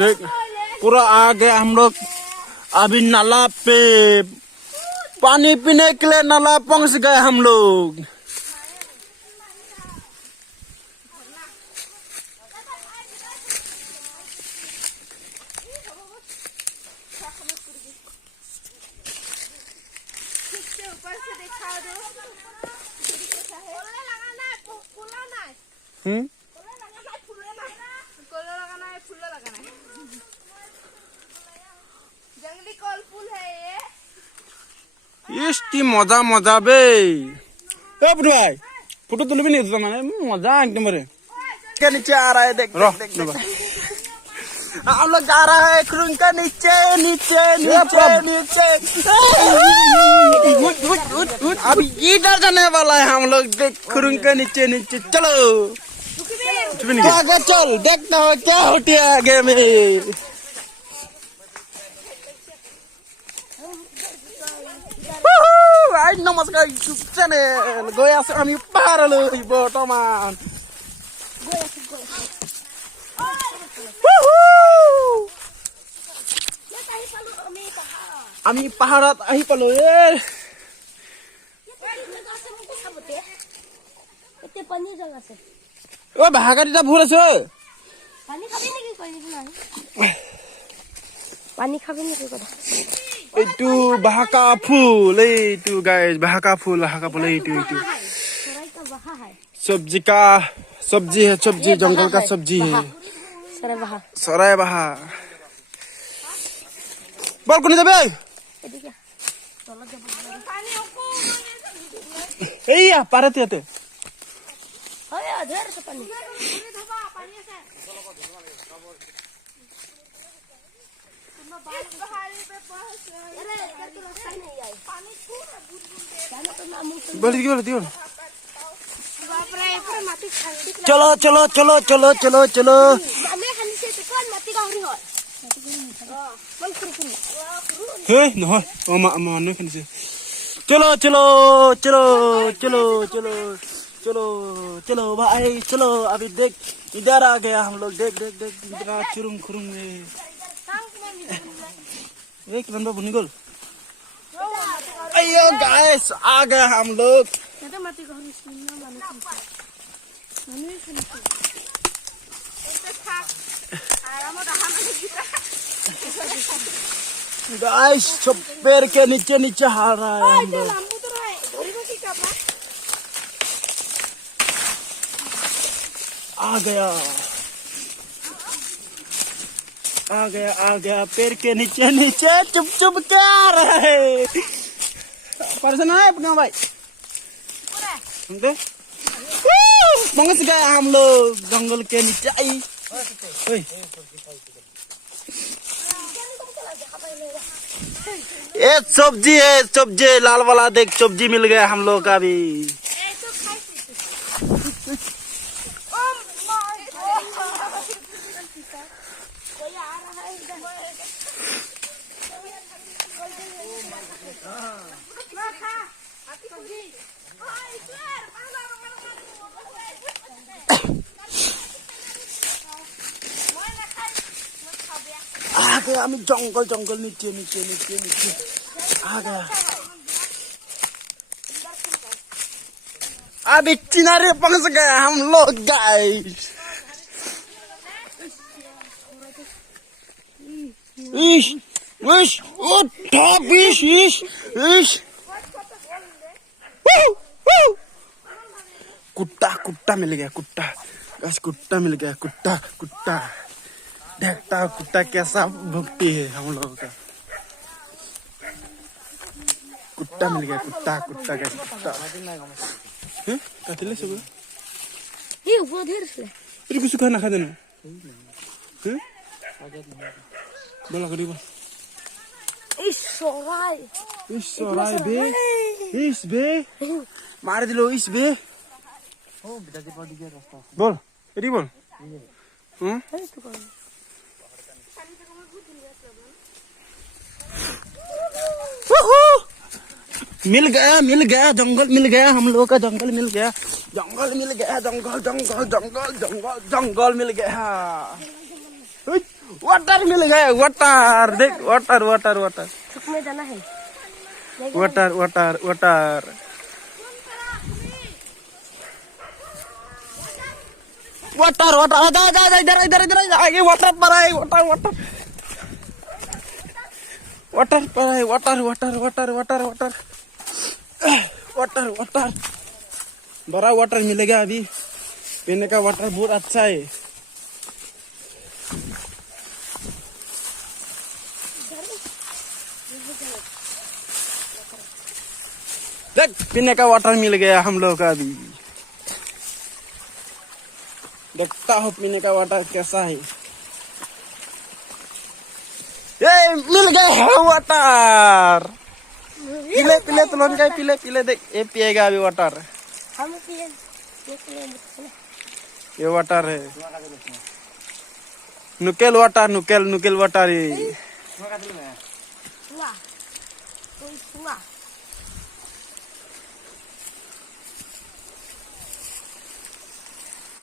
देख पूरा आ गया हम लोग अभी नाला पे। पानी पीने के लिए नाला पहुंच गए हम लोग। जंगली कॉल फूल है ये। इष्टी मजा मजा बे। ए भाई फोटो तुल भी नहीं होता मैंने मजा एकदम रे। क्या नीचे आ रहा है देख देख देख हम लोग जा रहा है खुरुंग का नीचे नीचे नीचे नीचे। अभी इधर जाने वाला है हम लोग देख खुरुंग का नीचे नीचे। चलो आगे चल देखता हो क्या होती है आगे में। नमस्कार यूट्यूब चैनल गोया से आमी पारलो बर्तमान आमी पाहारात आही पालो ए ओ भागारीटा भूल আছে पानी खाबे नेকি কথা এইটো বাহাকা ফুল এইটো गाइस बाहाका फूल এইটো এইটো सब्जी का सब्जी है सब्जी जंगल का सब्जी है सराय बहा बोल कोनी যাবে এই পারেতে আতে ओए अधर से पानी चलो चलो चलो चलो चलो चलो चलो चलो चलो चलो चलो चलो चलो भाई चलो। अभी देख इधर आ गया हम लोग देख देख देख इतना चुरुम खुरुम में देख रंबा बुनिगोल। अयो गाइस आ गए हम लोग। गाइस सब पैर के नीचे नीचे हार रहा है हम लोग। आ गया आ गया आ गया पैर के नीचे नीचे चुप चुप क्या आ रहा है परसन है अपना भाई पहुंच गए हम लोग जंगल के नीचे। ये सब्जी है सब्जी लाल वाला देख सब्जी मिल गया हम लोग का भी। आ गया हम जंगल जंगल नीचे नीचे नीचे नीचे आ गया। अभी किनारे पहुंच गए हम लोग गाइस। इश इश ओ टॉप इश इश इश कुत्ता कुत्ता मिल गया कुत्ता बस कुत्ता मिल गया कुत्ता कुत्ता देखता कुत्ता कैसा भुगती है हम लोगों का। कुत्ता मिल गया कुत्ता कुत्ता कैसा कुत्ता काटिले सब ये ऊपर ढेर से अरे कुछ खाना खा देना बोला करी बोल इस सोराय बे मार दिलो इस बे बोल अरे बोल मिल गया जंगल मिल गया हम लोग का जंगल मिल गया जंगल मिल गया जंगल जंगल जंगल जंगल जंगल मिल गया। वाटर मिल गया वाटर देख वाटर वाटर वाटर सुख में जाना है water water water water water आजा आजा इधर इधर इधर आगे वाटर पर है वाटर वाटर वाटर पर है water water water water water water water बड़ा वाटर मिलेगा अभी पीने का वाटर बहुत अच्छा है देख पीने का वाटर मिल गया हम लोग का अभी देखता हूँ पीने का वाटर कैसा है ये मिल गए है वाटर पीले पीले तुलन का पीले पीले देख ये पिएगा अभी वाटर हम पिए ये वाटर है नुकेल वाटर नुकेल नुकेल वाटर ये सुआ कोई सुआ